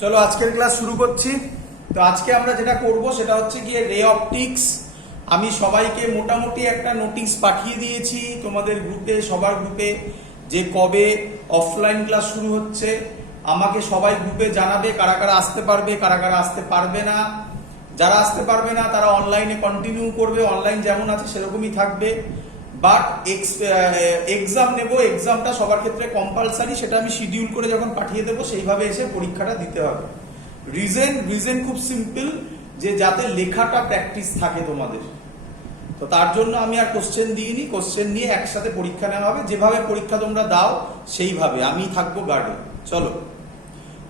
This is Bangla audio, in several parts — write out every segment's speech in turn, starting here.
চলো আজকের ক্লাস শুরু করছি। তো আজকে আমরা যেটা করব সেটা হচ্ছে গিয়ে রে অপটিক্স। আমি সবাইকে মোটামুটি একটা নোটিশ পাঠিয়ে দিয়েছি তোমাদের গ্রুপে, সবার গ্রুপে, যে কবে অফলাইন ক্লাস শুরু হচ্ছে। আমাকে সবাই গ্রুপে জানাবে কারা কারা আসতে পারবে, কারা কারা আসতে পারবে না। যারা আসতে পারবে না তারা অনলাইনে কন্টিনিউ করবে, অনলাইন যেমন আছে সেরকমই থাকবে। বাট এক্সাম নেব, এক্সামটা সবার ক্ষেত্রে কম্পালসারি, সেটা আমি শিডিউল করে যখন পাঠিয়ে দেবো সেইভাবে এসে পরীক্ষাটা দিতে হবে। রিজন খুব সিম্পল, যে যাতে লেখাটা প্র্যাকটিস থাকে তোমাদের। তো তার জন্য আমি আর কোশ্চেন দিইনি, কোশ্চেন নিয়ে একসাথে পরীক্ষা নেওয়া হবে। যেভাবে পরীক্ষা তোমরা দাও সেইভাবে আমি থাকবো গার্ডে। চলো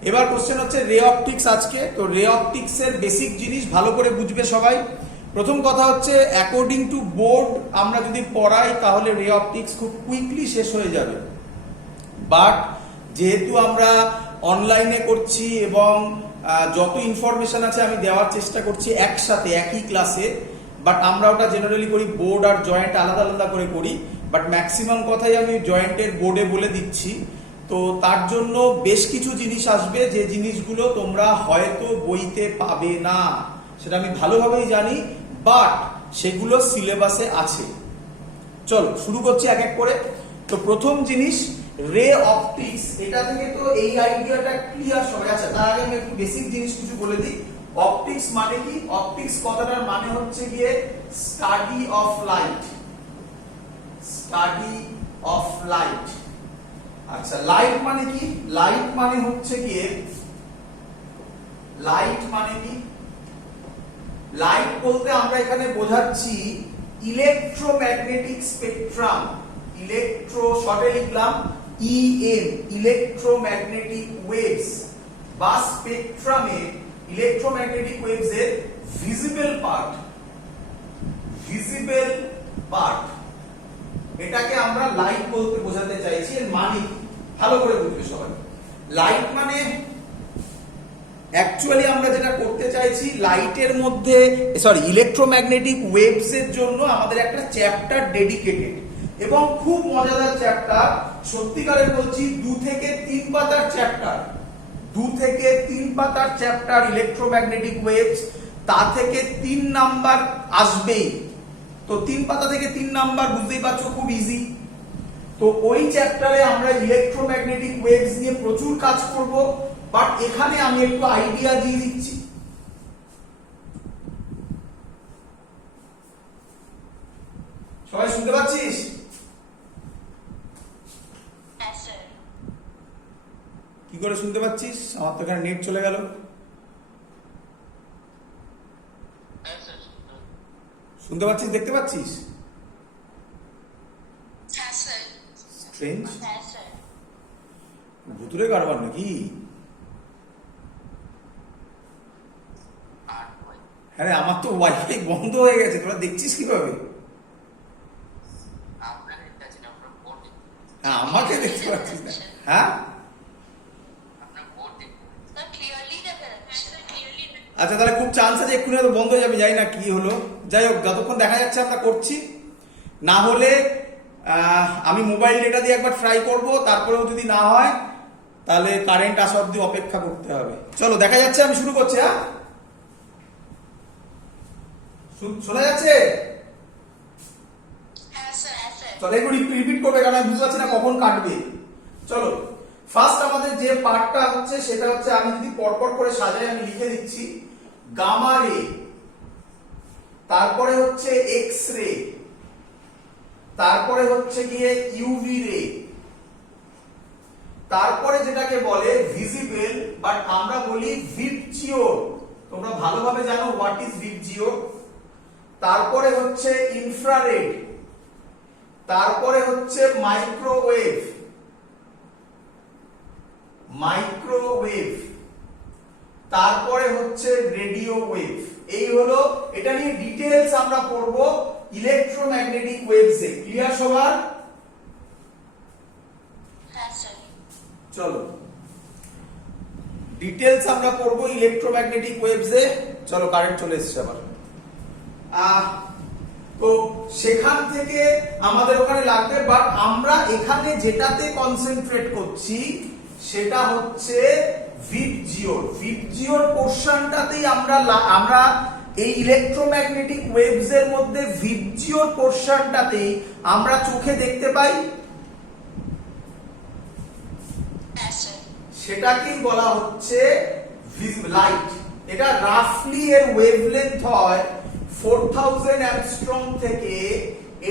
এবার কোশ্চেন হচ্ছে রে অপটিক্স আজকে। তো রে অপটিক্স এর বেসিক জিনিস ভালো করে বুঝবে সবাই। প্রথম কথা হচ্ছে অ্যাকর্ডিং টু বোর্ড আমরা যদি পড়াই তাহলে রে অপটিক্স খুব কুইকলি শেষ হয়ে যাবে। বাট যেহেতু আমরা অনলাইনে করছি এবং যত ইনফরমেশন আছে আমি দেওয়ার চেষ্টা করছি একসাথে একই ক্লাসে, বাট আমরা ওটা জেনারেলি করি বোর্ড আর জয়েন্ট আলাদা আলাদা করে করি, বাট ম্যাক্সিমাম কথাই আমি জয়েন্টের বোর্ডে বলে দিচ্ছি। তো তার জন্য বেশ কিছু জিনিস আসবে যে জিনিসগুলো তোমরা হয়তো বইতে পাবে না, সেটা আমি ভালোভাবেই জানি, বাট সেগুলো সিলেবাসে আছে। চলো শুরু করছি এক এক করে। তো প্রথম জিনিস রে অপটিক্স, এটা থেকে তো এই আইডিয়াটা ক্লিয়ার সবাই। আচ্ছা তার আগে আমি একটু বেসিক জিনিস কিছু বলে দিই। অপটিক্স মানে কি? অপটিক্স কথাটার মানে হচ্ছে গিয়ে study of light. Study of light. আচ্ছা লাইট মানে কি? লাইট মানে হচ্ছে গিয়ে, লাইট মানে কি? লাইট বলতে আমরা এখানে বোঝাচ্ছি ইলেকট্রোম্যাগনেটিক স্পেকট্রাম। ইলেকট্রো শর্টে লিখলাম ইএম, ইলেকট্রোম্যাগনেটিক ওয়েভস বা স্পেকট্রামে ইলেকট্রোম্যাগনেটিক ওয়েভস এর ভিজিবল পার্ট। ভিজিবল পার্ট, এটাকে আমরা লাইট বলতে বোঝাতে চাইছি। এর মানে ভালো করে বুঝবে সবাই। লাইট মানে অ্যাকচুয়ালি আমরা যেটা করতে চাইছি, লাইটের মধ্যে ইলেকট্রোম্যাগনেটিক ওয়েভস এর জন্য আমাদের একটা চ্যাপ্টার ডেডিকেটেড, এবং খুব মজাদার চ্যাপ্টার, সত্যিকারের বলছি 2 থেকে 3 পাতার চ্যাপ্টার। 2 থেকে 3 পাতার চ্যাপ্টার ইলেকট্রোম্যাগনেটিক ওয়েভস, তা থেকে 3 নাম্বার আসবেই। তো 3 পাতা থেকে 3 নাম্বার বুঝতেই পারছো, খুব ইজি। তো ওই চ্যাপ্টারে আমরা ইলেকট্রোম্যাগনেটিক ওয়েভস নিয়ে প্রচুর কাজ করব, বাট এখানে আমি একটু আইডিয়া দিয়ে দিচ্ছি। সবাই শুনতে পাচ্ছিস? কি করে শুনতে পাচ্ছিস? আমার তো এখানে নেট চলে গেল। শুনতে পাচ্ছিস, দেখতে পাচ্ছিস? স্ট্রেঞ্জ, ভুতুরে কারবার নাকি? হ্যাঁ আমার তো ওয়াইফাই বন্ধ হয়ে গেছে, তোরা দেখছিস কিভাবে? হ্যাঁ আমাকে দেখতে পাচ্ছিস না? হ্যাঁ আচ্ছা তাহলে খুব চান্স আছে এক্ষুনি হয়তো বন্ধ হয়ে যাবে, যাই না কি হলো। যাই হোক, যতক্ষণ দেখা যাচ্ছে আমরা করছি, না হলে আমি মোবাইল ডেটা দিয়ে একবার ট্রাই করব, তারপরেও যদি না হয় তাহলে কারেন্ট আসা অব্দি অপেক্ষা করতে হবে। চলো দেখা যাচ্ছে, আমি শুরু করছি। হ্যাঁ শোনা যাচ্ছে? চলো একটু রিপিট করবে, কারণ আমি বুঝতে পারছি না কখন কাটবে। চলো ফার্স্ট আমাদের যে পার্টটা হচ্ছে সেটা হচ্ছে, আমি যদি পরপর করে সাজাই আমি লিখে দিচ্ছি। গামা রে, তারপরে হচ্ছে এক্স রে, তারপরে হচ্ছে গিয়ে ইউভি রে, তারপরে যেটাকে বলে ভিজিবল, বাট আমরা বলি ভিবজিওর। তোমরা ভালোভাবে জানো হোয়াট ইজ ভিবজিওর। তারপরে হচ্ছে ইনফ্রারেড, তারপরে হচ্ছে মাইক্রোওয়েভ। মাইক্রোওয়েভ, তারপরে হচ্ছে রেডিও ওয়েভ। এই হলো, এটা নিয়ে ডিটেইলস আমরা পড়ব ইলেকট্রোম্যাগনেটিক ওয়েভস এ। ক্লিয়ার সবার? চলো ডিটেইলস আমরা পড়ব ইলেকট্রোম্যাগনেটিক ওয়েভস এ। চলো কারেন্ট চলে এসেছে আবার। তো সেখান থেকে আমাদের ওখানে লাগবে, বাট আমরা এখানে যেটাতে কনসেন্ট্রেট করছি সেটা হচ্ছে ভিপজিওর পোরশনটাতেই আমরা এই ইলেকট্রোম্যাগনেটিক ওয়েভস এর মধ্যে ভিপজিওর পোরশনটাতেই আমরা চোখে দেখতে পাই, সেটাকেই বলা হচ্ছে লাইট। এটা রাফলি এর ওয়েভলেন্থ হয় 4000 অ্যাংস্ট্রম থেকে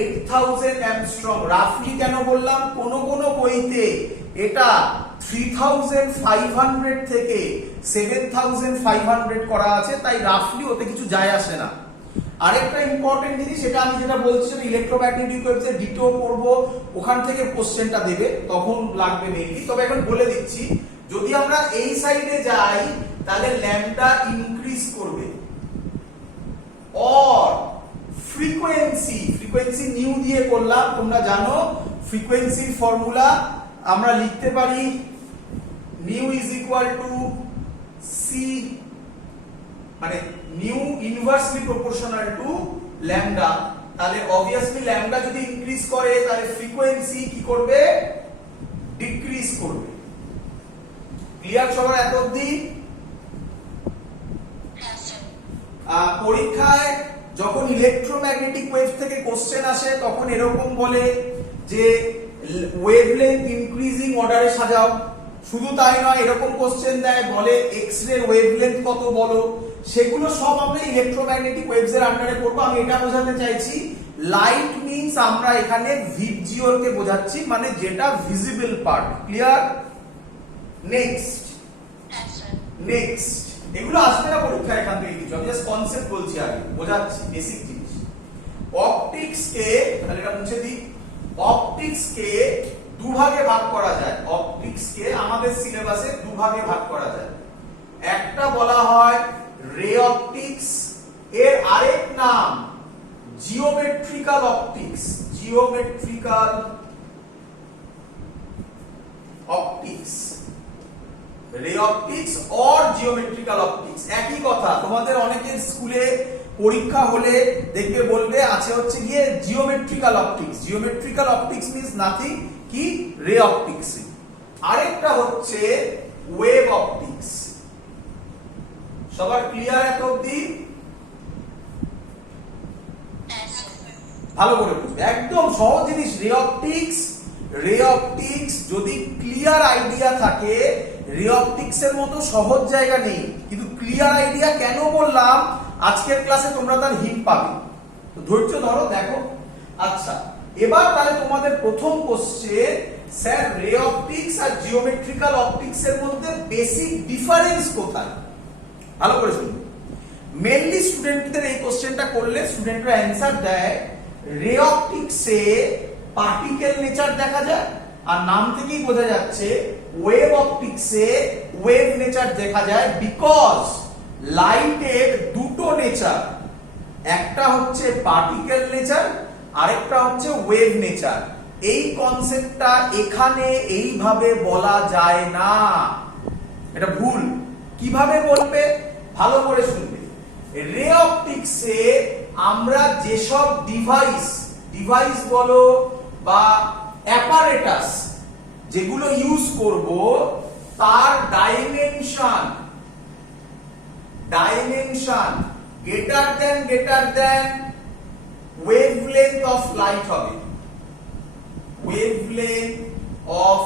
8000 অ্যাংস্ট্রম। রাফলি কেন বললাম, কোন কোন বইতে এটা 3500 থেকে 7500 করা আছে, তাই রাফলি ওতে কিছু যায় আসে না। আরেকটা ইম্পর্টেন্ট জিনিস, সেটা আমি যেটা বলছি ইলেকট্রোম্যাগনেটিক ওয়েভস এর ডিটো করব, ওখান থেকে কোশ্চেনটা দেবে, তখন লাগবে মেইনলি। তবে এখন বলে দিচ্ছি, যদি আমরা এই সাইডে যাই তাহলে ল্যামডা ইনক্রিজ করবে, অর ফ্রিকোয়েন্সি নিউ দিয়ে করলাম। তোমরা জানো ফ্রিকোয়েন্সির ফর্মুলা আমরা লিখতে পারি nu is equal to c, মানে nu inversely proportional to lambda. তাহলে অবভিয়াসলি ল্যামডা যদি ইনক্রিজ করে তাহলে ফ্রিকোয়েন্সি কি করবে, ডিক্রিজ করবে। ক্লিয়ার সবার এত অবধি? পরীক্ষায় যখন ইলেকট্রোম্যাগনেটিক ওয়েভ থেকে কোশ্চেন আসে তখন এরকম বলে যে ওয়েভলেন্থ ইনক্রিজিং অর্ডারে সাজাও। শুধু তাই নয়, এরকম কোশ্চেন দেয়, বলে এক্স রে ওয়েভলেন্থ কত বলো। সেগুলো সব আমরা ইলেকট্রোম্যাগনেটিক ওয়েভস এর আন্ডারে করব। আমি এটা বোঝাতে চাইছি লাইট মিন্স আমরা এখানে ভিপজিওর কে বোঝাচ্ছি, মানে যেটা ভিজিবল পার্ট। ক্লিয়ার? নেক্সট এগুলো আসবে না পরীক্ষা এখান থেকে কিছু, আমি জাস্ট কনসেপ্ট বলছি, আগে বোঝাচ্ছি বেসিক জিনিস। অপটিক্স কে, তাহলে এটা মুছে দিই, অপটিক্স কে দুভাগে ভাগ করা যায়। অপটিক্স কে আমাদের সিলেবাসে দুভাগে ভাগ করা যায়। একটা বলা হয় রে অপটিক্স, এর আরেক নাম জিওমেট্রিক্যাল অপটিক্স। জিওমেট্রিক্যাল অপটিক্স, রে অপটিক্স অর জিওমেট্রিক্যাল অপটিক্স একই কথা। তোমাদের অনেকের স্কুলে পরীক্ষা হলে দেখবে বলবে আছে হচ্ছে গিয়ে geometrical optics. Geometrical optics means nothing কি রে অপটিক্স। আরেকটা হচ্ছে ওয়েভ অপটিক্স। সবার ক্লিয়ার এত অবধি? ভালো করে বুঝবে, একদম সহজ জিনিস। রে অপটিক্স যদি ক্লিয়ার আইডিয়া থাকে, রে অপটিক্স এর মতো সহজ জায়গা নেই। কিন্তু ক্লিয়ার আইডিয়া কেন বললাম, আজকের ক্লাসে তোমরা তার হিন্ট পাবে, তো ধৈর্য ধরো, দেখো। আচ্ছা, এবার তাহলে তোমাদের প্রথম কোশ্চেন, স্যার রে অপটিক্স আর জিওমেট্রিক্যাল অপটিক্স এর মধ্যে বেসিক ডিফারেন্স কোথায়? ভালো করে শুনবে। মেইনলি স্টুডেন্টদের এই কোশ্চেনটা করলে স্টুডেন্টরা অ্যানসার দেয় রে অপটিক্সে পার্টিকেল নেচার দেখা যায়, আর নাম থেকেই বোঝা যাচ্ছে ওয়েভ অপটিক্সে ওয়েভ নেচার দেখা যায়। বিকজ লাইটের দুটো নেচার, একটা হচ্ছে পার্টিকেল নেচার, আরেকটা হচ্ছে ওয়েভ নেচার। এই কনসেপ্টটা এখানে এইভাবে বলা যায় না, এটা ভুল। কিভাবে বলবে? ভালো করে শুনবে। রে অপটিক্সে আমরা যেসব ডিভাইস বলো বা অ্যাপারেটাস যেগুলো ইউজ করব, তার dimension greater than wavelength of light হবে। ওয়েভলেন্থ অফ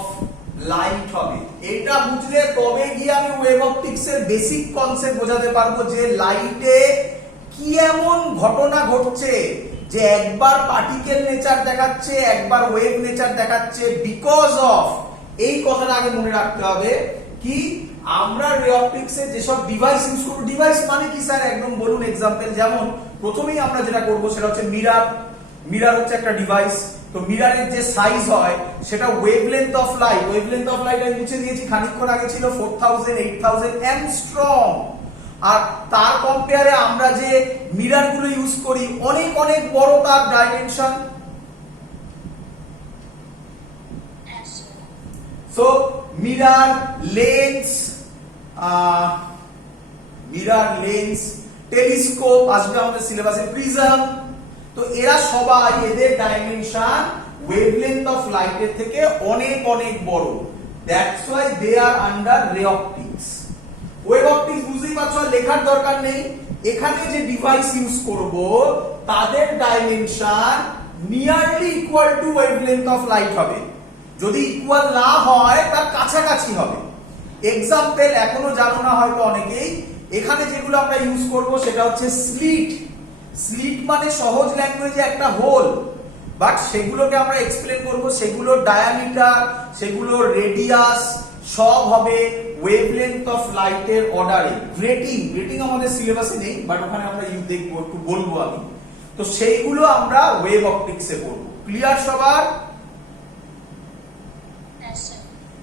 লাইট হবে। এটা বুঝলে তবে গিয়ে আমি ওয়েভ অপটিক্স এর বেসিক কনসেপ্ট বোঝাতে পারবো, যে লাইটে কি এমন ঘটনা ঘটছে যে একবার পার্টিকেল নেচার দেখাচ্ছে, একবার ওয়েভ নেচার দেখাচ্ছে। বিকজ অফ এই কথাটা আগে মনে রাখতে হবে কি, আমরা রে অপটিক্সে যেসব ডিভাইস ইউজ করব, ডিভাইস মানে কি স্যার একদম বলুন এক্সাম্পল। যেমন প্রথমেই আমরা যেটা করব সেটা হচ্ছে মিরর হচ্ছে একটা ডিভাইস। তো মিররের যে সাইজ হয় সেটা ওয়েভলেন্থ অফ লাইট আমি মুছে দিয়েছি, খানিকক্ষণ আগে ছিল 4000 8000 অ্যাংস্ট্রম। আর তার কম্পেয়ারে আমরা যে মিরর গুলো ইউজ করি অনেক অনেক বড় তার dimension. So mirror lens, telescope আসবে আমাদের সিলেবাসে, প্রিজম। তো এরা সবাই, এদের ডাইমেনশন ওয়েভলেন্থ অফ লাইটের থেকে অনেক অনেক বড়। That's why they are under ray optics. Wave optics বুঝতেই পারছো, লেখার দরকার নেই। এখানে যে ডিভাইস ইউজ করব তাদের dimension nearly equal to wavelength of light হবে। যদি ইকুয়াল না হয় তার কাছাকাছি হবে। এক্সাম্পল এখনো জানো না হয়তো অনেকেই, এখানে যেগুলো আমরা ইউজ করব সেটা হচ্ছে স্লিট। স্লিট মানে সহজ ল্যাঙ্গুয়েজে একটা হোল, বাট সেগুলোকে আমরা এক্সপ্লেন করব, সেগুলোর ডায়ামিটার, সেগুলোর রেডিয়াস সব হবে ওয়েভলেংথ অফ লাইটের অর্ডারে। গ্রেটিং আমাদের সিলেবাসে নেই, বাট ওখানে আমরা দেখবো, একটু বলবো আমি। তো সেইগুলো আমরা ওয়েভ অপটিক্সে পড়বো। ক্লিয়ার সবার?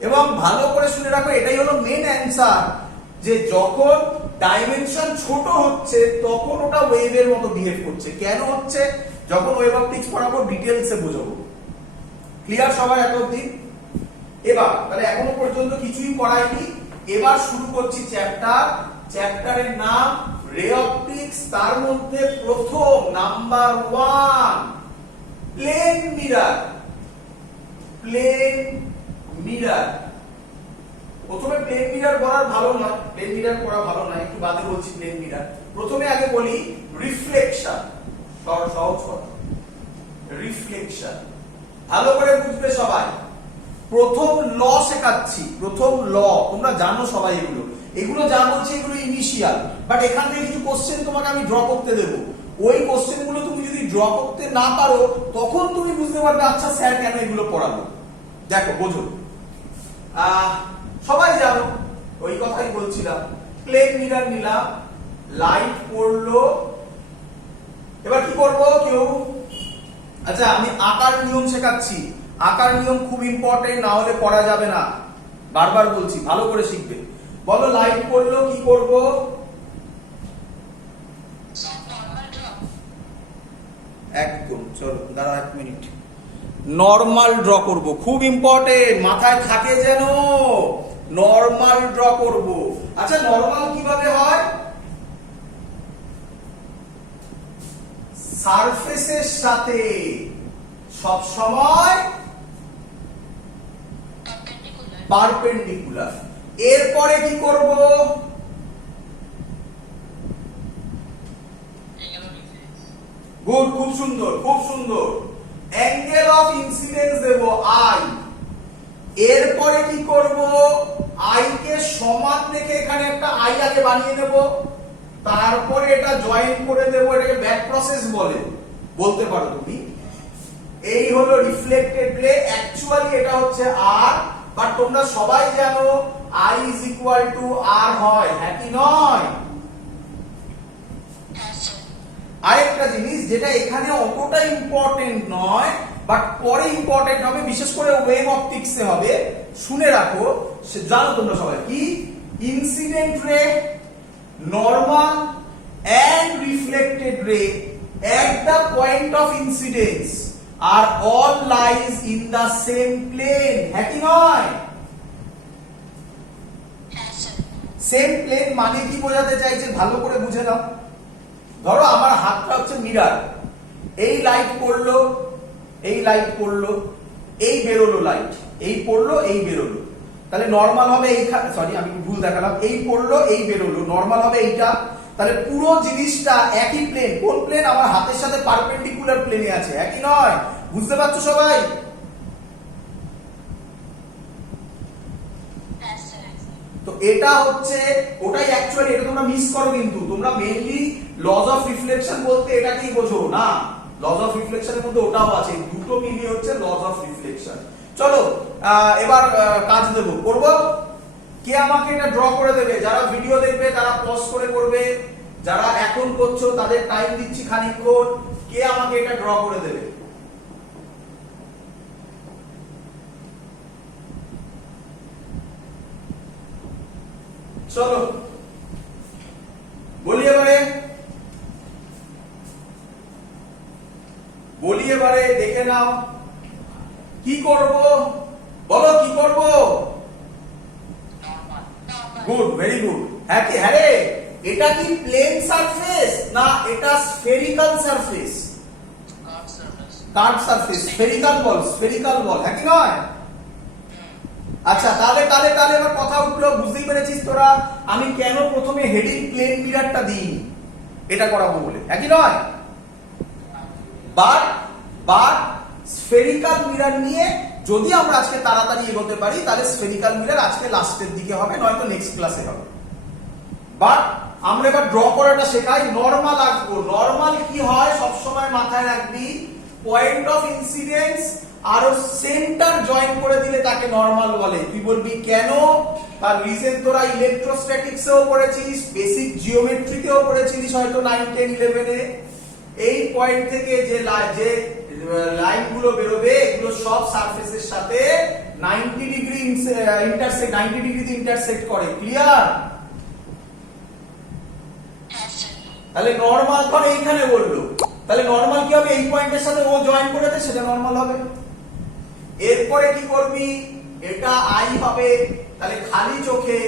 এবং ভালো করে শুনে রাখো, এটাই হলো মেন অ্যান্সার, যে যখন ডাইমেনশন ছোট হচ্ছে তখন ওটা ওয়েভের মতো বিহেভ করছে। কেন হচ্ছে, যখন ওয়েভ অপটিক্স পড়াবো ডিটেইলসে বোঝাবো। ক্লিয়ার সবাই এত অবধি? এবার তাহলে এখনো পর্যন্ত কিছুই পড়াইনি, এবার শুরু করছি চ্যাপ্টার। চ্যাপ্টারের নাম রে অপটিক্স। তার মধ্যে প্রথম number 1 plane mirror. Plane mirror, প্রথমে প্লেন মিরর পড়া ভালো নয়, প্লেন মিরর পড়া ভালো নয়, একটু বাদে বলছি প্লেন মিরর। প্রথমে আগে বলি রিফ্লেকশন। সহজ কথা, রিফ্লেকশন ভালো করে বুঝবে সবাই। প্রথম ল শেখাচ্ছি, প্রথম ল তোমরা জানো সবাই, এগুলো যা বলছি এগুলো ইনিশিয়াল, বাট এখান থেকে কিছু কোশ্চেন তোমাকে আমি ড্র করতে দেবো। ওই কোশ্চেন গুলো তুমি যদি ড্র করতে না পারো তখন তুমি বুঝতে পারবে আচ্ছা স্যার কেন এগুলো পড়াবো। দেখো বোঝো, সবাই জানো, ওই কথাই বলছিলাম। প্লেন মিরর নিলাম, লাইট পড়লো, এবার কি করবো কেউ? আচ্ছা আমি আকার নিয়ম শেখাচ্ছি, আকার নিয়ম খুব ইম্পর্টেন্ট, না হলে পড়া যাবে না। বারবার বলছি, ভালো করে শিখবে। বলো লাইট পড়লো, কি করব? একদম, চলো দাঁড়া 1 মিনিট। নরমাল ড্র করব, খুব ইম্পর্টেন্ট, মাথায় থাকে যেন। নরমাল ড্র করব। আচ্ছা নরমাল কিভাবে হয়? সারফেসের সাথে সব সময় পারপেন্ডিকুলার। এরপরে কি করব? গুড, খুব সুন্দর, খুব সুন্দর। অ্যাঙ্গেল অফ ইনসিডেন্স দেব আই। এরপরে কি করব? আই কে সমান দেখে এখানে একটা আই আগে বানিয়ে দেব, তারপরে এটা জয়েন করে দেব, এটাকে ব্যাক প্রসেস বলে, বলতে পারো তুমি। এই হলো রিফ্লেক্টেড রে। অ্যাকচুয়ালি এটা হচ্ছে আর, বাট তোমরা সবাই জানো I is equal to R হয়, হ্যাঁ কি নয়? আরেকটা জিনিস যেটা এখানে অতটা ইম্পর্টেন্ট নয়, বাট পরে ইম্পর্টেন্ট হবে, বিশেষ করে ওয়েভ অপটিক্সে হবে, শুনে রাখো। জানো তোমরা সবাই কি? ইনসিডেন্ট রে, normal and reflected ray at the point of incidence are all lies in the same plane, হ্যাঁ কি নয়? সেম প্লেন মানে কি বোঝাতে চাইছে ভালো করে বুঝে নাও। ধরো আমার হাতটা হচ্ছে মিরর, এই লাইট পড়লো, এই লাইট পড়লো, এই বেরোলো লাইট, এই পড়লো, এই বেরোলো, তাহলে নরমাল হবে এইখানে, সরি আমি ভুল দেখালাম, এই পড়লো, এই বেরোলো, নরমাল হবে এইটা। তাহলে পুরো জিনিসটা একই প্লেন। কোন প্লেন? আমার হাতের সাথে পারপেন্ডিকুলার প্লেনে আছে, একই নয়? বুঝতে পারছো সবাই? তো এটা হচ্ছে ওটাই অ্যাকচুয়ালি, এটা তোমরা মিস করো কিন্তু। তোমরা মেইনলি লজ অফ রিফ্লেকশন বলতে এটাকেই বোঝো না, লজ অফ রিফ্লেকশনের মধ্যে ওটাও আছে, দুটো মিলিয়ে হচ্ছে লজ অফ রিফ্লেকশন। চলো এবার কাজ দেব, করব। কে আমাকে এটা ড্র করে দেবে? যারা ভিডিও দেখবে তারা পজ করে করবে, যারা এখন করছো তাদের টাইম দিচ্ছি খানিকক্ষণ। কে আমাকে এটা ড্র করে দেবে? চলো বলি এবারে, বলি এবারে, দেখে নাও কি করব, বলো কি করব? Good, very good. হ্যাঁ কি? হ্যাঁ রে, এটা কি প্লেন সারফেস না এটা spherical surface? Curve surface, spherical ball, spherical ball, হ্যাঁ কি নয়? আচ্ছা তাহলে তাহলে তাহলে এবার কথা উঠলো, বুঝতেই পেরেছিস তোরা আমি কেন প্রথমে হেডিং প্লেন মিররটা দিইনি, এটা করাবো বলে, একই নয়? বাট বাট স্ফেরিক্যাল মিরর নিয়ে যদি আমরা আজকে তাড়াতাড়ি এগোতে পারি তাহলে স্ফেরিক্যাল মিরর আজকে লাস্টের দিকে হবে, নয়তো নেক্সট ক্লাসে হবে। বাট আমরা এবার ড্র করাটা শেখাই। নরমাল আঁকবো। নরমাল কি হয় সব সময় মাথায় রাখবি, পয়েন্ট অফ ইনসিডেন্স আর সেন্টার জয়েন করে দিলে তাকে নরমাল বলে। তুই বলবি কেন? তার রিজন তোরা ইলেকট্রোস্ট্যাটিক্সেও পড়েছিস, বেসিক জিওমেট্রিতেও পড়েছিস হয়তো 9, 10, 11 এ। এই পয়েন্ট থেকে যে লাইনগুলো বেরোবে এগুলো সব সারফেসের সাথে 90 ডিগ্রি ইন্টারসেক্ট, 90 ডিগ্রিতে ইন্টারসেক্ট করে। ক্লিয়ার? তাহলে নরমাল ধর এইখানে বললো, তাহলে নরমাল কি হবে? এই পয়েন্টের সাথে ও জয়েন করে দে, সেটা নরমাল হবে। এরপরে কি করবি? এটা আই হবে। তাহলে খালি চোখে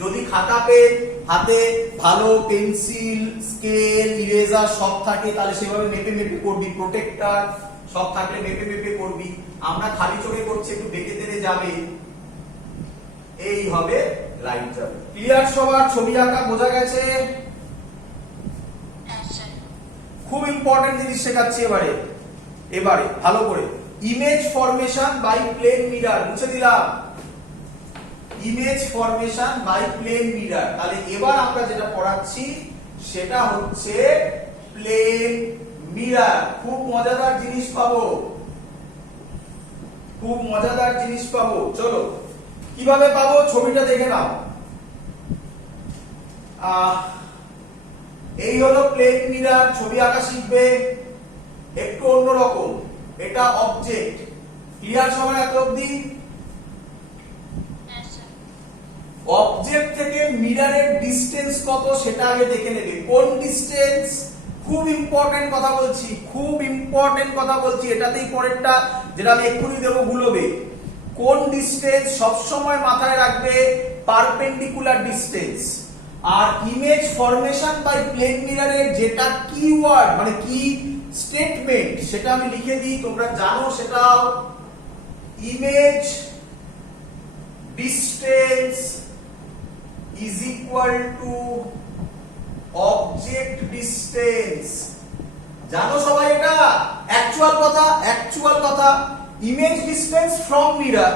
যদি খাতা পেন হাতে ভালো পেন্সিল স্কেল ইরেজার সব থাকে তাহলে সেভাবে মেপে মেপে করবি, প্রোটেক্টর সব থাকলে মেপে মেপে করবি। আমরা খালি চোখে করছি, একটু বেঁকে তেড়ে যাবে, এই হবে লাইন যাবে। ক্লিয়ার সবার? ছবি আঁকা বোঝা গেছে? খুব ইম্পর্টেন্ট জিনিস শেখাচ্ছি এবারে। এবারে ভালো করে image formation by plane mirror মুছে দিলাম। Image formation by plane mirror. তাহলে এবার আমরা যেটা পড়াচ্ছি সেটা হচ্ছে প্লেন মিরর। খুব মজাদার জিনিস পাবো, খুব মজাদার জিনিস পাবো। চলো কিভাবে পাবো ছবিটা দেখে নাও। এই হলো প্লেন মিরর। ছবি আঁকা শিখবে একটু অন্যরকম, এটা অবজেক্ট। ক্লিয়ার সবার এত অবধি? অবজেক্ট থেকে মিররের ডিসটেন্স কত সেটা আগে দেখে নেবে। কোন ডিসটেন্স? খুব ইম্পর্টেন্ট কথা বলছি, খুব ইম্পর্টেন্ট কথা বলছি। এটাতেই পরেরটা যেটা আমি এক্ষুনি দেবো ভুলবে। কোন ডিসটেন্স সবসময় মাথায় রাখবে? Perpendicular distance. আর ইমেজ ফরমেশন বাই প্লেন মিররের যেটা কিওয়ার্ড মানে কি স্টেটমেন্ট সেটা আমি লিখে দিই, তোমরা জানো সেটাও। Image distance is equal to object distance। জানো সবাই এটা? অ্যাকচুয়াল কথা, অ্যাকচুয়াল কথা। Image distance from mirror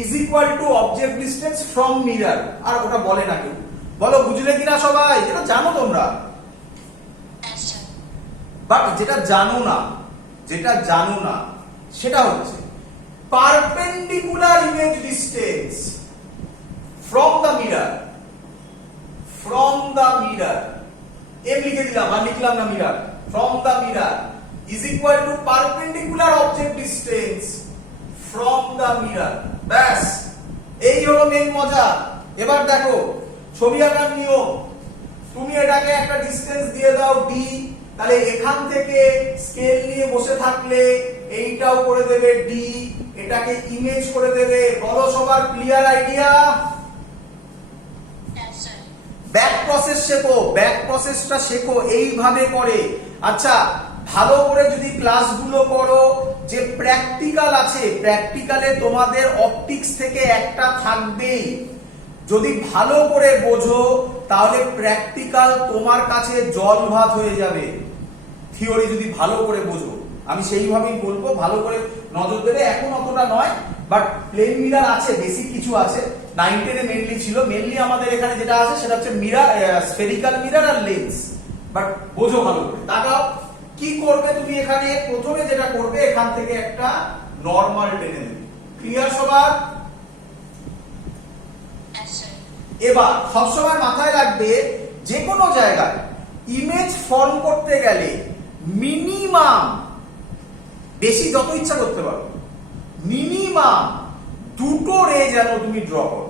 is equal to object distance from mirror। আর ওটা বলে না কেউ, বলো বুঝলে কিনা সবাই? এটা জানো তোমরা, বাট যেটা জানো না, যেটা জানো না সেটা হচ্ছে perpendicular image distance from the mirror. From the mirror M লিখে দিলাম, আর লিখলাম না mirror. From the mirror is equal to perpendicular object distance from the mirror. ব্যাস এই হলো মেন মজা। এবার দেখো ছবি আঁকার নিয়ম। তুমি এটাকে একটা ডিসটেন্স দিয়ে দাও ডি, তাহলে এখান থেকে স্কেল নিয়ে বসে থাকলে এইটাও করে দেবে ডি, এটাকে ইমেজ করে দেবে। বলো সবার ক্লিয়ার আইডিয়া? ব্যাক প্রসেস শেখো, ব্যাক প্রসেসটা শেখো এইভাবে করে। আচ্ছা ভালো করে যদি ক্লাসগুলো করো, যে প্র্যাকটিক্যাল আছে প্র্যাকটিক্যালে তোমাদের অপটিক্স থেকে একটা থাকবেই। যদি ভালো করে বোঝো তাহলে প্র্যাকটিক্যাল তোমার কাছে জল ভাত হয়ে যাবে। থিওরি যদি ভালো করে বোঝো, আমি সেইভাবেই বলবো, ভালো করে নজর দেবে। এখন অতটা নয়, বাট প্লেন মিরর আছে, বেসিক কিছু আছে। 9, 10 এ মেইনলি ছিল। মেইনলি আমাদের এখানে যেটা আছে সেটা হচ্ছে মিরর, স্ফেরিক্যাল মিরর আর লেন্স। বাট বোঝো ভালো করে। তাকাও কি করবে তুমি এখানে? প্রথমে যেটা করবে এখান থেকে একটা নরমাল টেনে নেবে। ক্লিয়ার সবার? এবার সবসময় মাথায় রাখবে যে কোনো জায়গায় ইমেজ ফর্ম করতে গেলে মিনিমাম, বেশি যত ইচ্ছা করতে পারো, মিনিমাম দুটো রে যেন তুমি ড্র করো।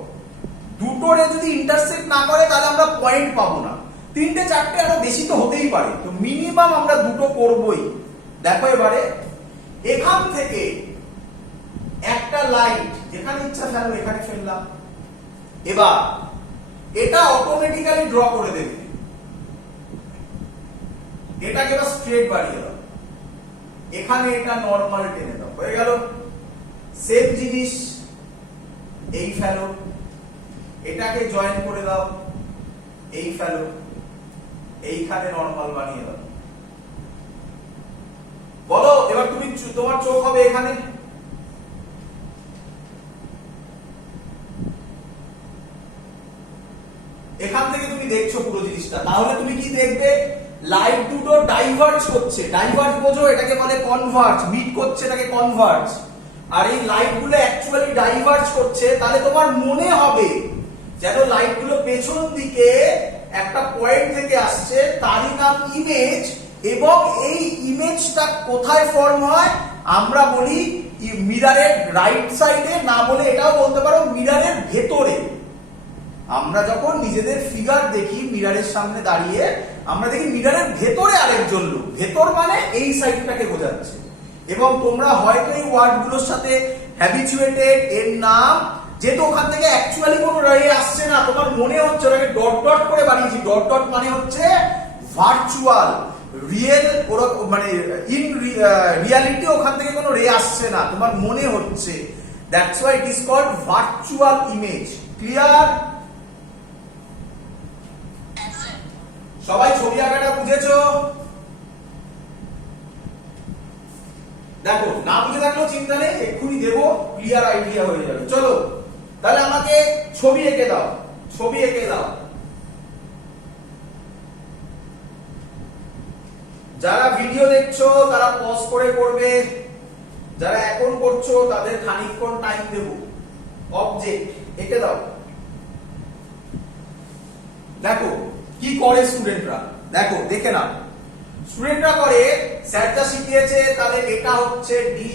দুটো রে যদি ইন্টারসেক্ট না করে তাহলে আমরা পয়েন্ট পাবো না। 3টে 4টে আরো বেশি তো হতেই পারে, তো মিনিমাম আমরা দুটো করবই। দেখো এবারে এখান থেকে একটা লাইট যেখানে ইচ্ছা ফেলো, এখানে ফেললাম। এবার এটা অটোমেটিক্যালি ড্র করে দেবে। এটাকে এবার স্ট্রেট বাড়িয়ে দাও, এখানে এটা নরমাল টেনে দাও, হয়ে গেল। সেম জিনিস এই ফেলো, এটাকে জয়েন করে দাও, এই ফেলো, এইখানে নরমাল বানিয়ে দাও। বলো এবার তুমি, তোমার চোখ হবে এখানে, এখান থেকে তুমি দেখছো পুরো জিনিসটা, তাহলে তুমি কি দেখবে? লাইট দুটো ডাইভার্জ করছে, ডাইভার্জ বোঝো, এটাকে বলে কনভার্জ, মিট করছে এটাকে কনভার্জ। আর এই লাইট গুলো অ্যাকচুয়ালি ডাইভার্জ করছে, তাহলে তোমার মনে হবে যেন লাইট গুলো পেছন দিকে একটা পয়েন্ট থেকে আসছে, তারই নাম ইমেজ। এবং এই ইমেজটা কোথায় ফর্ম হয়? আমরা বলি মিররের রাইট সাইডে, না বলে এটাও বলতে পারো মিররের ভেতরে। আমরা যখন নিজেদের ফিগার দেখি মিররের সামনে দাঁড়িয়ে, আমরা দেখি মিররের ভেতরে আরেকজন লোক, ভেতর মানে এই সাইডটাকে বোঝাচ্ছে। এবং তোমরা হয়তো এই ওয়ার্ডগুলোর সাথে হ্যাবিচুয়েটেড, এর নাম যেহেতু ওখান থেকে অ্যাকচুয়ালি কোনো রে আসছে না, তোমার মনে হচ্ছে ওটাকে ডট ডট করে বানিয়েছি। ডট ডট মানে হচ্ছে ভার্চুয়াল, রিয়েল, মানে ইন রিয়ালিটি ওখান থেকে কোনো রে আসছে না, তোমার মনে হচ্ছে। That's why it is called virtual image. Clear? সবাই ছবি আঁকাটা বুঝেছো? দেখো, না বুঝে থাকলেও চিন্তা নেই, এক্ষুনি দেবো, ক্লিয়ার আইডিয়া হয়ে যাবে। চলো তাহলে আমাকে ছবি এঁকে দাও, ছবি এঁকে দাও। যারা ভিডিও দেখছো তারা পজ করে করবে, যারা এখন করছো তাদের খানিকক্ষণ টাইম দেবো। অবজেক্ট এঁকে দাও। দেখো কি করে স্টুডেন্টরা, দেখো দেখে নাও। স্টুডেন্টরা করে, স্যার যা শিখিয়েছে, তাহলে এটা হচ্ছে ডি,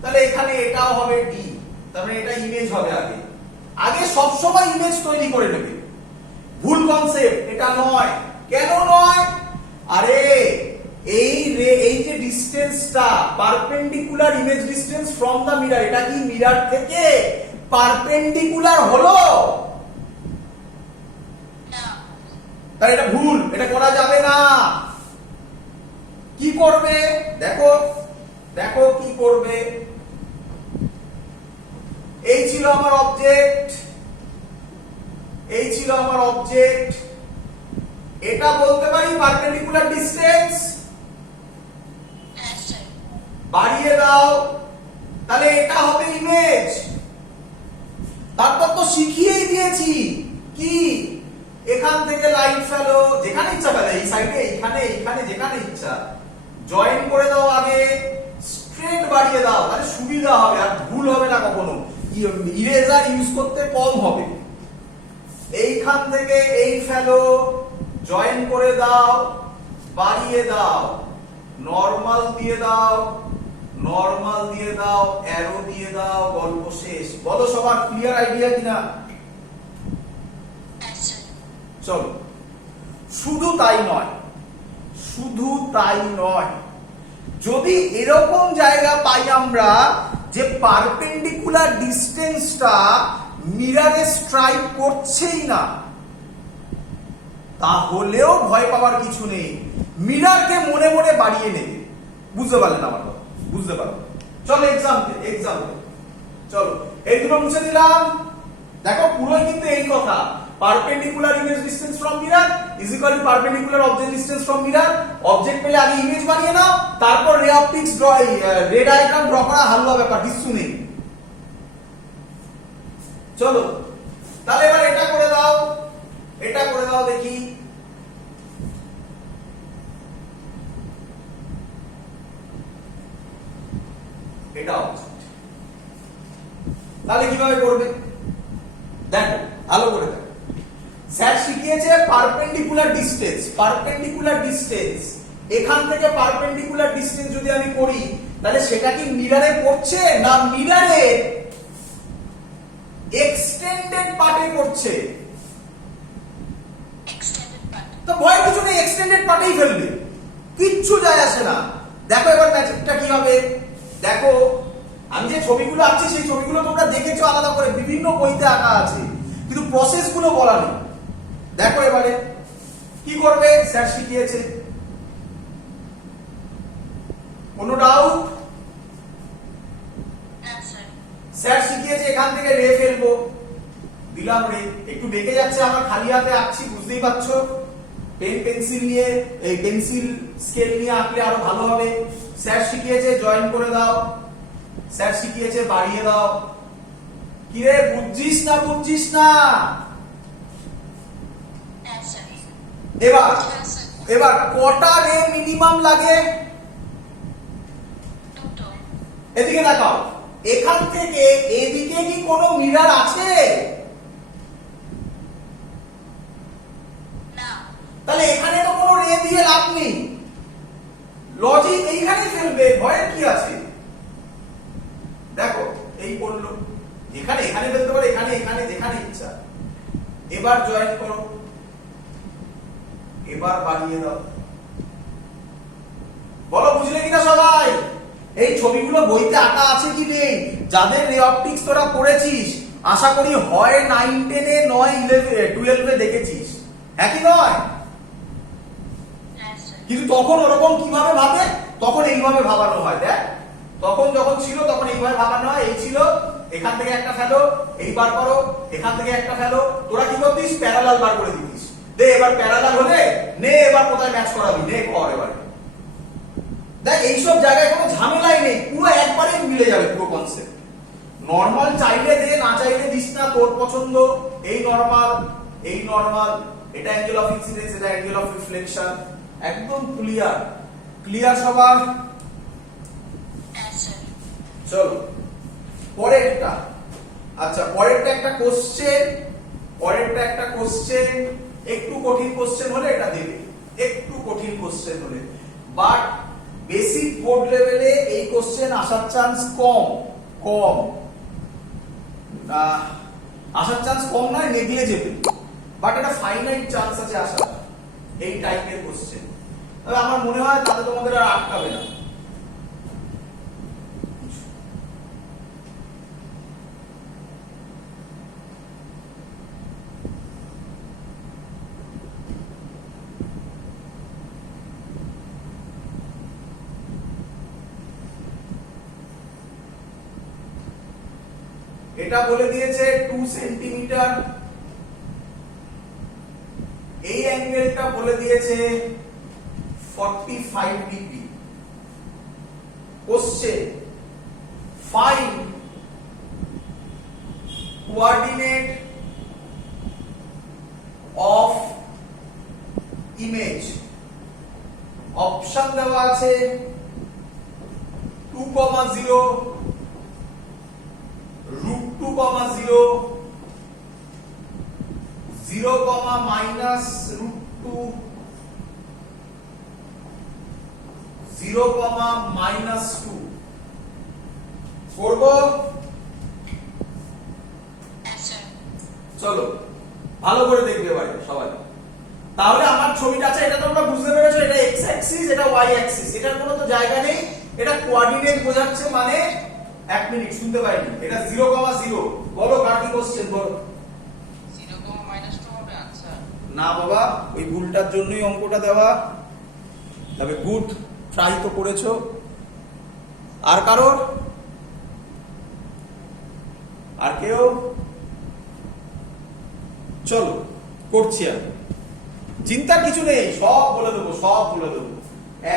তাহলে এখানে এটাও হবে ডি, তার মানে এটা ইমেজ হবে। আগে আগে সবসময় ইমেজ তৈরি করে নেবে। ভুল কনসেপ্ট, এটা নয়। কেন নয়? আরে এই যে ডিসটেন্সটা, perpendicular image distance from the mirror, এটা কি মিরর থেকে পারপেন্ডিকুলার হলো? তাহলে এটা ভুল, এটা করা যাবে না। কি করবে? দেখো দেখো কি করবে। এই ছিল আমার অবজেক্ট, এই ছিল আমার অবজেক্ট, এটা বলতে পারি পারপেন্ডিকুলার ডিসটেন্স। বাড়িয়ে দাও, তাহলে এটা হবে ইমেজ। তারপর তো শিখিয়েই দিয়েছি কি, এখান থেকে লাইট ফেলো, যেখানে ইচ্ছা ফেলো, এই সাইডে, এইখানে, এইখানে, যেখানে ইচ্ছা জয়েন করে দাও। আগে স্ট্রেট বাড়িয়ে দাও, তাহলে সুবিধা হবে, আর ভুল হবে না কখনো, ইরেজার ইউজ করতে কম হবে। এইখান থেকে এই ফেলো, জয়েন করে দাও, বাড়িয়ে দাও, নরমাল দিয়ে দাও, নরমাল দিয়ে দাও, অ্যারো দিয়ে দাও, গল্প শেষ। বলো সবার ক্লিয়ার আইডিয়া কিনা? চলো, শুধু তাই নয়, শুধু তাই নয়, যদি এরকম জায়গা পাই আমরা যে পারপেন্ডিকুলার ডিসটেন্সটা মিররে স্ট্রাইক করছেই না, তাহলেও ভয় পাওয়ার কিছু নেই, মিররকে মনে মনে বাড়িয়ে নেবে। বুঝতে পারলেন আমার কথা? বুঝতে পারো? চলো এক্সাম্পল, এক্সাম্পল। চলো এই দুটো মুছে দিলাম। দেখো পুরোই কিন্তু এই কথা, perpendicular image distance from mirror is equal to perpendicular object distance from mirror. Object পেলে আগে ইমেজ বানিয়ে নাও, তারপর রে অপটিক্স ড্র, রে ডায়াগ্রাম ড্র করা হালুয়া ব্যাপার, কিছু নেই। চলো তাহলে এবার এটা করে দাও, এটা করে দাও দেখি। এটা অবজেক্ট, তাহলে কিভাবে করবে? দেখো ভালো করে দেখো। স্যার শিখিয়েছে পারপেন্ডিকুলার ডিসটেন্স, পারপেন্ডিকুলার ডিসটেন্স, এখান থেকে পারপেন্ডিকুলার ডিসটেন্স যদি আমি করি, তাহলে সেটা কি মিররে পড়ছে না মিররে এক্সটেন্ডেড পার্টে পড়ছে? তো ভয় কিছু নেই, এক্সটেন্ডেড পার্টেই ফেলবে, কিচ্ছু যায় আসে না। দেখো এবার ম্যাজিকটা কি হবে। দেখো আমি যে ছবিগুলো আঁকছি সেই ছবিগুলো তোমরা দেখেছো আলাদা করে, বিভিন্ন বইতে আঁকা আছে, কিন্তু প্রসেস গুলো বলা নেই। দেখো এবারে কি করবে, স্যার শিখিয়েছে। কোনো ডাউট? স্যার শিখিয়েছে এখান থেকে রে ফেলবো, দিলাম রে। একটু বেঁকে যাচ্ছে, আমার খালি হাতে আঁকছি, বুঝতেই পারছো। পেন পেন্সিল নিয়ে, এই পেন্সিল স্কেল নিয়ে আঁকলে আরো ভালো হবে। স্যার শিখিয়েছে জয়েন করে দাও, স্যার শিখিয়েছে বাড়িয়ে দাও। কি রে, বুঝছিস না বুঝছিস না? এবার এবার কটা রে মিনিমাম লাগে? এদিকে দেখাও, এখান থেকে এদিকে কি কোনো মিরর আছে? তাহলে এখানে তো কোনো রে দিয়ে লাভ নেই, লজিক এইখানে ফেলবে, ভয়ের কি আছে? দেখো এই পড়লো, এখানে এখানে ফেলতে পারে, এখানে এখানে যেখানে ইচ্ছা। এবার জয়েন করো, এবার বাড়িয়ে দাও। বলো বুঝলে কিনা সবাই? এই ছবিগুলো বইতে আঁকা আছে কি নেই? যাদের রে অপটিক্স তোরা পড়েছিস আশা করি হয় 9 10 এ নয় 11 12 এ দেখেছিস, একই নয়? কিন্তু তখন ওরকম কিভাবে ভাবে? তখন এইভাবে ভাবানো হয়। দেখ তখন যখন ছিল তখন এইভাবে ভাবানো হয়, এই ছিল এখান থেকে একটা ফেলো, এইবার করো, এখান থেকে একটা ফেলো। তোরা কি করতিস? প্যারালাল বার করে দিতিস, দে এবার প্যারালাল হলে নে, এবার কোথায় ম্যাচ করাবি, নে কর এবার। দেখ এইসব জায়গায় কোনো ঝামেলাই নেই, পুরো একবারে মিলে যাবে পুরো কনসেপ্ট। নরমাল চাইলে দে, না চাইলে দিস না, তোর পছন্দ। এই নরমাল, এই নরমাল, এটা অ্যাঙ্গেল অফ ইনসিডেন্স, এটা অ্যাঙ্গেল অফ রিফ্লেকশন, একদম ক্লিয়ার। ক্লিয়ার সবার? চলো পরেরটা। আচ্ছা পরেরটা একটা কোশ্চেন, পরেরটা একটা কোশ্চেন, একটু কঠিন কোশ্চেন হলে এটা দেবে, একটু কঠিন কোশ্চেন হলে। বাট বেসিক বোর্ড লেভেলে এই কোশ্চেন আসার চান্স কম, কম আসার চান্স কম নয়, নেগলিজেবল। বাট এটা ফাইনাইট চান্স আছে আসার এই টাইপের কোশ্চেন। তবে আমার মনে হয় তাতে তোমাদের আর আটকাবে না। এটা বলে দিয়েছে 2 সেন্টিমিটার, এই অ্যাঙ্গেলটা বলে দিয়েছে 45 degree. Question find coordinate of image. Option দেওয়া আছে 2,0, √2, 0, 0, -√2, 0, -2 করব। চলো ভালো করে দেখবে ভাই সবাই। তাহলে আমার ছবিটা আছে, এটা তোমরা বুঝতে পেরেছো, এটা x অ্যাক্সিস, এটা y অ্যাক্সিস, এটার কোনো তো জায়গা নেই, এটা কোঅর্ডিনেট বোঝাচ্ছে। মানে 1 মিনিট শুনতে পাইনি, এটা 0, 0। বলো কার কি কোশ্চেন বলো? 0, -2 হবে। আচ্ছা না বাবা, ওই ভুলটার জন্যই অঙ্কটা দেওয়া। তবে গুড ট্রাই তো করেছো। আর কারোর? আর কেউ? চলো করছি আমি, চিন্তার কিছু নেই, সব বলে দেবো, সব বলে দেবো,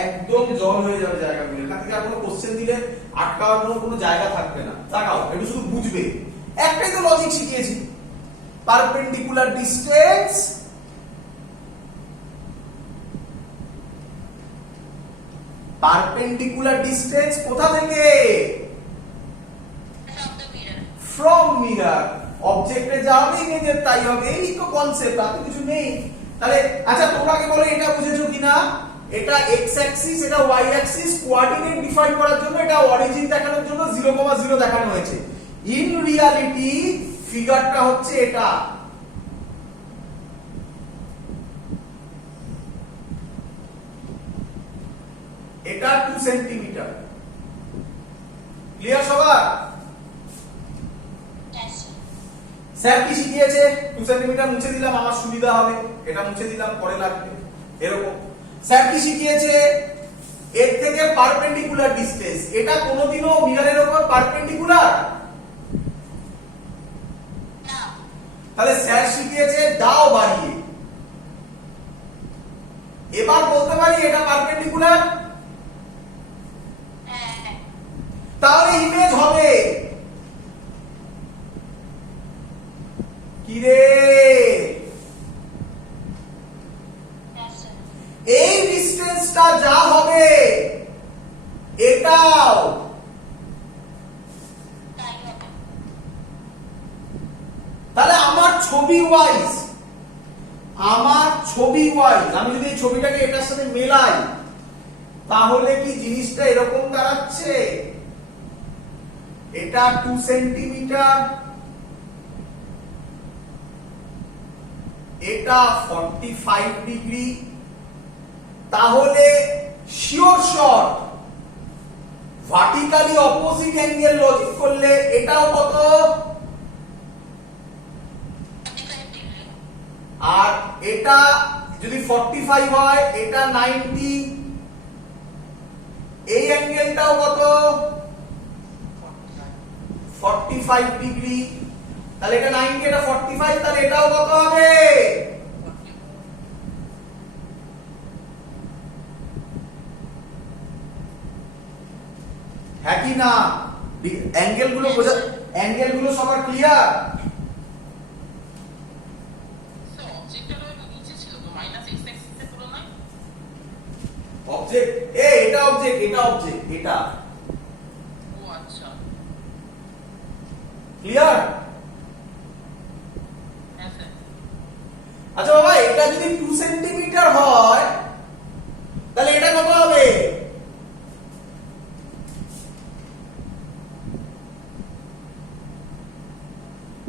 একদম জল হয়ে যাবে জায়গাগুলো। এখান থেকে আর কোনো কোশ্চেন দিলে আটকাওয়ার কোনো জায়গা থাকবে না। তাকাও, একটু শুধু বুঝবে। একটাই তো লজিক শিখিয়েছি, পারপেন্ডিকুলার ডিসটেন্স পারপেন্ডিকুলার ডিসটেন্স কোথা থেকে? From mirror. অবজেক্টে যা হবে ইমেজের তাই হবে, এই তো কনসেপ্ট, আর কিছু নেই। তাহলে আচ্ছা তোমরা কি বলো এটা বুঝেছো কিনা? এটা x অ্যাক্সিস, এটা y অ্যাক্সিস, কোঅর্ডিনেট ডিফাইন করার জন্য, এটা অরিজিন দেখানোর জন্য 0, 0 দেখানো হয়েছে। ইন রিয়ালিটি ফিগারটা হচ্ছে এটা। এটা 2 সেন্টিমিটার। ক্লিয়ার সবার? স্যার কি শিখিয়েছে? 2 সেন্টিমিটার মুছে দিলাম, আমার সুবিধা হবে, এটা মুছে দিলাম, পরে লাগবে এরকম। স্যার কি শিখিয়েছে? এর থেকে পারপেন্ডিকুলার ডিসটেন্স। এটা কোনোদিনও মিররের উপর পারপেন্ডিকুলার তাহলে স্যার শিখিয়েছে দাও বাড়িয়ে। এবার বলতে পারি এটা পারপেন্ডিকুলার, তাহলে ইমেজ হবে কি রে? এই ডিসটেন্সটা যা হবে এটাও তাহলে আমার ছবি ওয়াইজ আমি যদি এই ছবিটাকে এটার সাথে মেলাই তাহলে কি জিনিসটা এরকম দাঁড়াচ্ছে? এটা 2 সেন্টিমিটার, এটা 45 ডিগ্রি, তাহলে sure shot vertically opposite angle logic করলে এটাও কত? আর এটা যদি 45 হয় এটা 90, এই অ্যাঙ্গেলটাও কত? 45 ডিগ্রি, তাহলে এটা 90 এটা 45, তাহলে এটাও কত হবে? হ্যাঁ কি না? অ্যাঙ্গেলগুলো অ্যাঙ্গেলগুলো সবার ক্লিয়ার? অবজেক্ট এটা অবজেক্ট, এটা ও আচ্ছা, ক্লিয়ার? হ্যাঁ স্যার। আচ্ছা বাবা, এটা যদি 2 সেন্টিমিটার হয় তাহলে এটা কত হবে?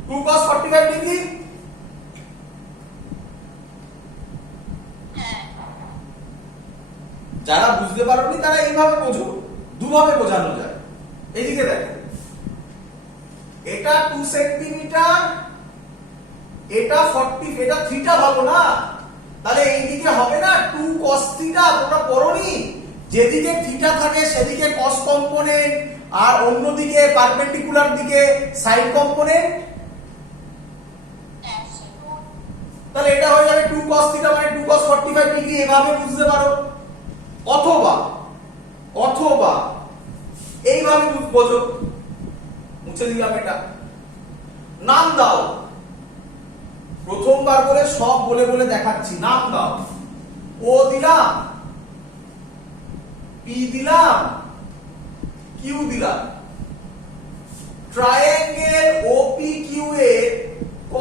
Two cos 45 degree. যারা বুঝতে পারোনি তারা এইভাবে বোঝো, দুভাবে বোঝানো যায়। এইদিকে দেখো, এটা 2 সেন্টিমিটার, এটা 40, এটা থিটা ভালো না, তাহলে এইদিকে হবে না 2 cos থিটা। তোমরা পড়োনি যেদিকে থিটা থাকে সেদিকে cos কম্পোনেন্ট আর অন্যদিকে পারপেন্ডিকুলার দিকে সাইন কম্পোনেন্ট। তাহলে এটা হয়ে যাবে 2 cos থিটা মানে 2 cos 45 ডিগ্রি। এভাবে বুঝতে পারো, অথবা এইভাবে বোঝো। মুছে দিলাম এটা, নাম দাও। প্রথমবার করে সব বলে বলে দেখাচ্ছি, নাম দাও। ও দিলাম, পি দিলাম, কিউ দিলাম। ট্রায়াঙ্গেল ওপি কিউ এর